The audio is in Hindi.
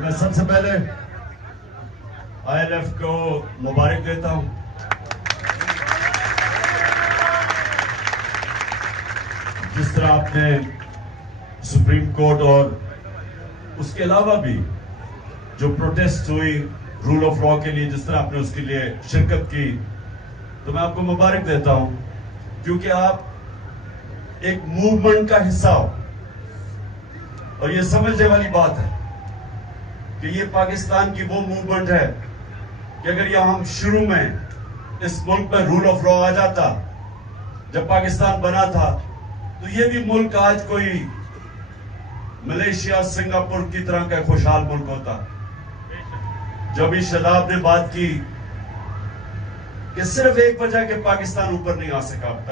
मैं सबसे पहले ILF को मुबारक देता हूं। जिस तरह आपने सुप्रीम कोर्ट और उसके अलावा भी जो प्रोटेस्ट हुई रूल ऑफ लॉ के लिए, जिस तरह आपने उसके लिए शिरकत की, तो मैं आपको मुबारक देता हूं, क्योंकि आप एक मूवमेंट का हिस्सा हो। और ये समझने वाली बात है कि ये पाकिस्तान की वो मूवमेंट है कि अगर यहां हम शुरू में इस मुल्क में रूल ऑफ लॉ आ जाता जब पाकिस्तान बना था, तो ये भी मुल्क आज कोई मलेशिया सिंगापुर की तरह का खुशहाल मुल्क होता। जब इस शदाब ने बात की कि सिर्फ एक वजह के पाकिस्तान ऊपर नहीं आ सका अब तक,